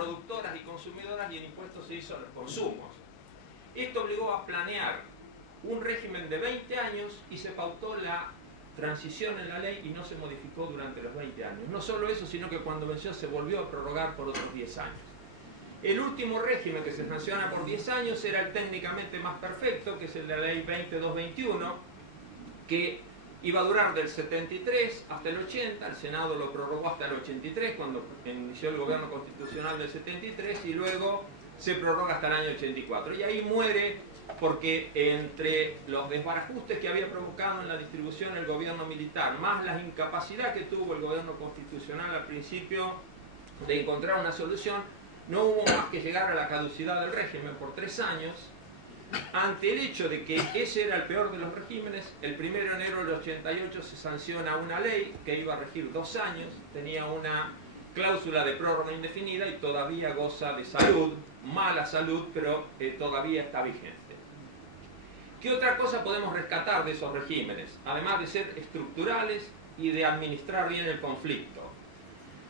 productoras y consumidoras y el impuesto se hizo a los consumos. Esto obligó a planear un régimen de 20 años y se pautó la transición en la ley y no se modificó durante los 20 años. No solo eso, sino que cuando venció se volvió a prorrogar por otros 10 años. El último régimen que se sanciona por 10 años era el técnicamente más perfecto, que es el de la ley 20221, que iba a durar del 73 hasta el 80, el Senado lo prorrogó hasta el 83, cuando inició el gobierno constitucional del 73, y luego se prorroga hasta el año 84. Y ahí muere porque entre los desbarajustes que había provocado en la distribución el gobierno militar, más la incapacidad que tuvo el gobierno constitucional al principio de encontrar una solución, no hubo más que llegar a la caducidad del régimen por 3 años. Ante el hecho de que ese era el peor de los regímenes, el 1 de enero del 88 se sanciona una ley que iba a regir 2 años, tenía una cláusula de prórroga indefinida y todavía goza de salud, mala salud, pero todavía está vigente. ¿Qué otra cosa podemos rescatar de esos regímenes? Además de ser estructurales y de administrar bien el conflicto.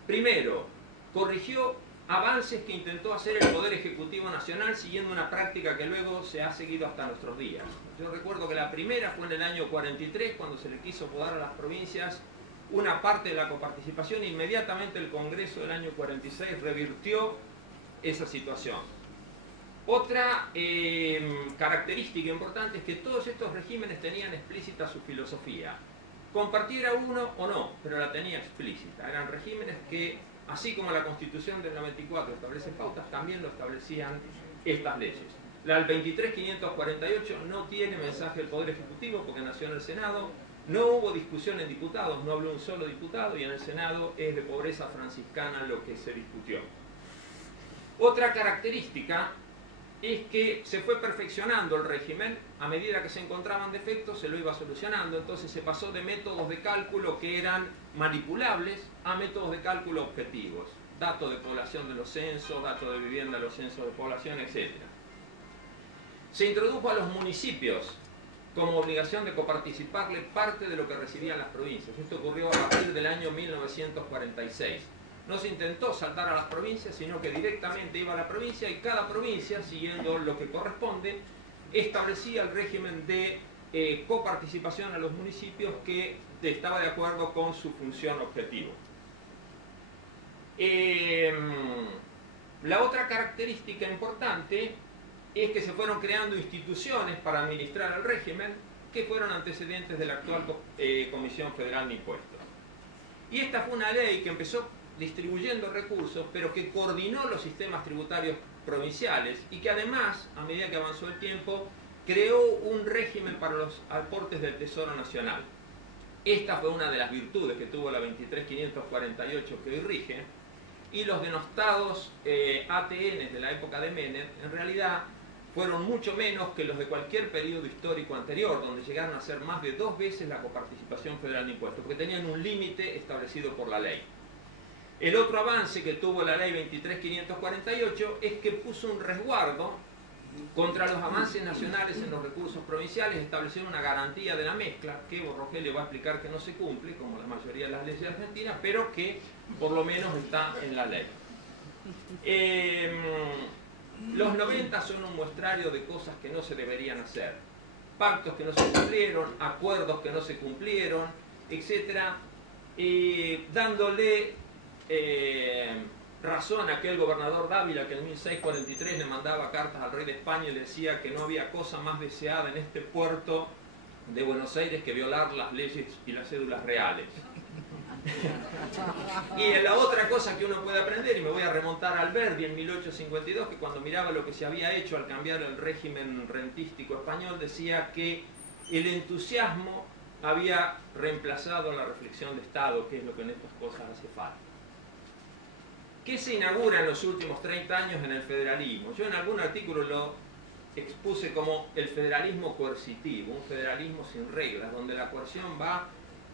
Primero, corrigió avances que intentó hacer el Poder Ejecutivo Nacional siguiendo una práctica que luego se ha seguido hasta nuestros días. Yo recuerdo que la primera fue en el año 43, cuando se le quiso dar a las provincias una parte de la coparticipación. Inmediatamente el Congreso del año 46 revirtió esa situación. Otra característica importante es que todos estos regímenes tenían explícita su filosofía. Compartiera uno o no, pero la tenía explícita. Eran regímenes que, así como la Constitución del 94 establece pautas, también lo establecían estas leyes. La del 23.548 no tiene mensaje del Poder Ejecutivo porque nació en el Senado. No hubo discusión en diputados, no habló un solo diputado, y en el Senado es de pobreza franciscana lo que se discutió. Otra característica es que se fue perfeccionando el régimen, a medida que se encontraban defectos se lo iba solucionando, entonces se pasó de métodos de cálculo que eran manipulables a métodos de cálculo objetivos, datos de población de los censos, datos de vivienda de los censos de población, etc. Se introdujo a los municipios como obligación de coparticiparle parte de lo que recibían las provincias. Esto ocurrió a partir del año 1946. No se intentó saltar a las provincias, sino que directamente iba a la provincia y cada provincia, siguiendo lo que corresponde, establecía el régimen de coparticipación a los municipios que estaba de acuerdo con su función objetivo. La otra característica importante es que se fueron creando instituciones para administrar el régimen que fueron antecedentes de la actual Comisión Federal de Impuestos. Y esta fue una ley que empezó distribuyendo recursos, pero que coordinó los sistemas tributarios provinciales y que además, a medida que avanzó el tiempo, creó un régimen para los aportes del Tesoro Nacional. Esta fue una de las virtudes que tuvo la 23.548 que hoy rige, y los denostados ATN de la época de Menem, en realidad, fueron mucho menos que los de cualquier periodo histórico anterior, donde llegaron a ser más de 2 veces la coparticipación federal de impuestos, porque tenían un límite establecido por la ley. El otro avance que tuvo la ley 23.548 es que puso un resguardo contra los avances nacionales en los recursos provinciales, estableció una garantía de la mezcla, que Rogelio va a explicar que no se cumple, como la mayoría de las leyes argentinas, pero que por lo menos está en la ley. Los 90 son un muestrario de cosas que no se deberían hacer. Pactos que no se cumplieron, acuerdos que no se cumplieron, etc. Dándole razón a aquel gobernador Dávila que en 1643 le mandaba cartas al rey de España y le decía que no había cosa más deseada en este puerto de Buenos Aires que violar las leyes y las cédulas reales. Y la otra cosa que uno puede aprender, y me voy a remontar a Alberdi en 1852, que cuando miraba lo que se había hecho al cambiar el régimen rentístico español, decía que el entusiasmo había reemplazado la reflexión de Estado, que es lo que en estas cosas hace falta. ¿Qué se inaugura en los últimos 30 años en el federalismo? Yo en algún artículo lo expuse como el federalismo coercitivo, un federalismo sin reglas, donde la coerción va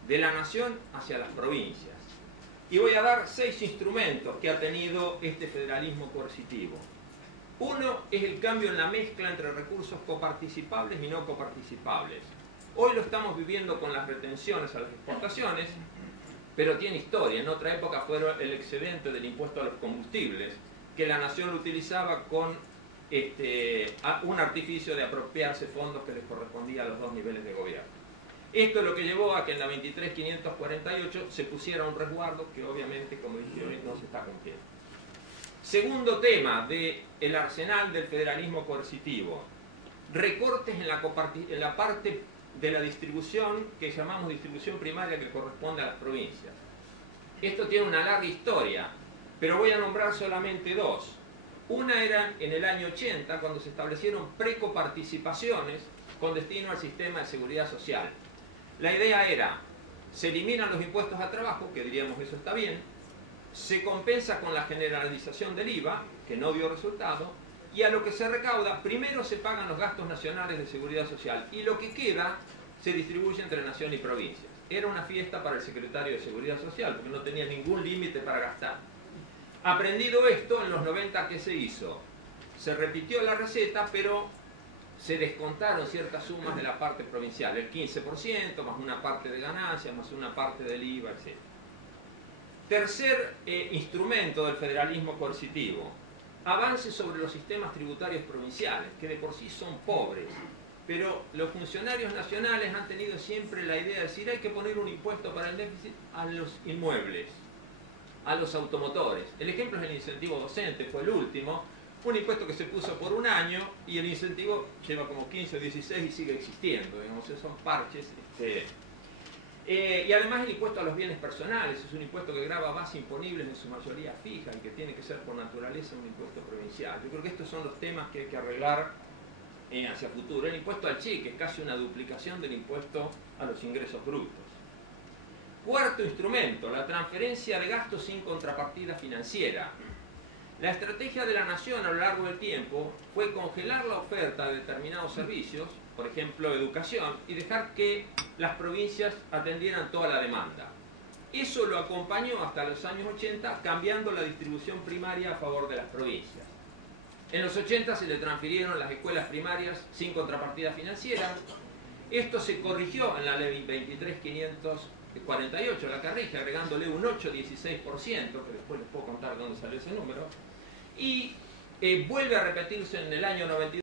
de la nación hacia las provincias. Y voy a dar 6 instrumentos que ha tenido este federalismo coercitivo. Uno es el cambio en la mezcla entre recursos coparticipables y no coparticipables. Hoy lo estamos viviendo con las retenciones a las exportaciones, pero tiene historia. En otra época fue el excedente del impuesto a los combustibles, que la nación lo utilizaba con un artificio de apropiarse fondos que les correspondía a los dos niveles de gobierno. Esto es lo que llevó a que en la 23.548 se pusiera un resguardo que obviamente, como dije hoy, no se está cumpliendo. Segundo tema del arsenal del federalismo coercitivo: recortes en la parte de la distribución que llamamos distribución primaria, que corresponde a las provincias. Esto tiene una larga historia, pero voy a nombrar solamente dos. Una era en el año 80, cuando se establecieron precoparticipaciones con destino al sistema de seguridad social. La idea era: se eliminan los impuestos al trabajo, que diríamos eso está bien, se compensa con la generalización del IVA, que no dio resultado, y a lo que se recauda, primero se pagan los gastos nacionales de seguridad social, y lo que queda se distribuye entre nación y provincias. Era una fiesta para el secretario de Seguridad Social, porque no tenía ningún límite para gastar. Aprendido esto, en los 90, ¿qué se hizo? Se repitió la receta, pero se descontaron ciertas sumas de la parte provincial, el 15%, más una parte de ganancias, más una parte del IVA, etc. Tercer instrumento del federalismo coercitivo: avance sobre los sistemas tributarios provinciales, que de por sí son pobres, pero los funcionarios nacionales han tenido siempre la idea de decir: hay que poner un impuesto para el déficit a los inmuebles, a los automotores. El ejemplo es el incentivo docente, fue el último, un impuesto que se puso por un año y el incentivo lleva como 15 o 16 y sigue existiendo, digamos, son parches. Y además el impuesto a los bienes personales es un impuesto que grava bases imponibles en su mayoría fija y que tiene que ser por naturaleza un impuesto provincial. Yo creo que estos son los temas que hay que arreglar hacia futuro. El impuesto al cheque es casi una duplicación del impuesto a los ingresos brutos. Cuarto instrumento: la transferencia de gastos sin contrapartida financiera. La estrategia de la nación a lo largo del tiempo fue congelar la oferta de determinados servicios, por ejemplo educación, y dejar que las provincias atendieran toda la demanda. Eso lo acompañó hasta los años 80, cambiando la distribución primaria a favor de las provincias. En los 80 se le transfirieron las escuelas primarias sin contrapartida financiera. Esto se corrigió en la ley 23.548, la que rige, agregándole un 8-16%, que después les puedo contar de dónde salió ese número, y vuelve a repetirse en el año 92.